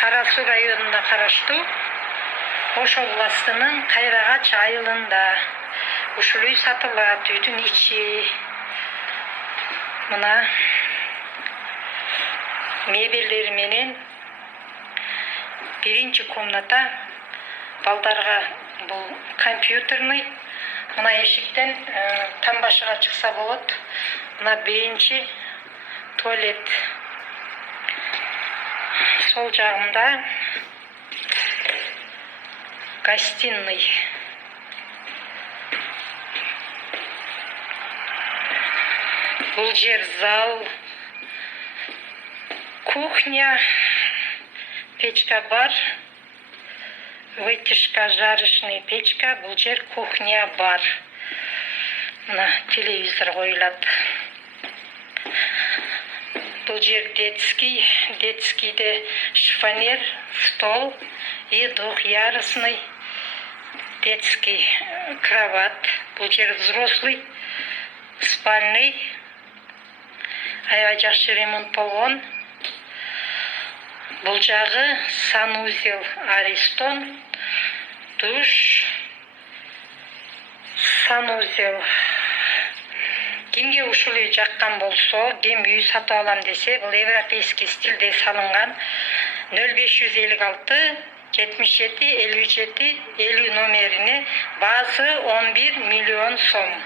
Кара Суу районуна караштуу Ош областынын Кайрагач айылында ушул үй сатылат. Үйдүн ичи мына мебелдери менен биринчи комната балдарга бул компьютерный. Мына эшиктен тамбашыга чыкса болот. Мына биринчи туалет. Сол жагында гостиный. Бул жер зал, кухня, печка бар. Вытяжка, жарочный печка. Бул жер кухня бар. Мына телевизор коюлат. Бул жер детский. Детскийде шифонер, стол и двухъярусный детский кровать. Бул жер взрослый, спальный. Аябай жакшы ремонт болгон. Бул жагы санузел, аристон, душ, санузел. Кимге ушул үй жаккан болсо, ким үй сатып алам десе, бул европейский стилде салынган 0556 77 57 50 номерине баасы 11 миллион сом.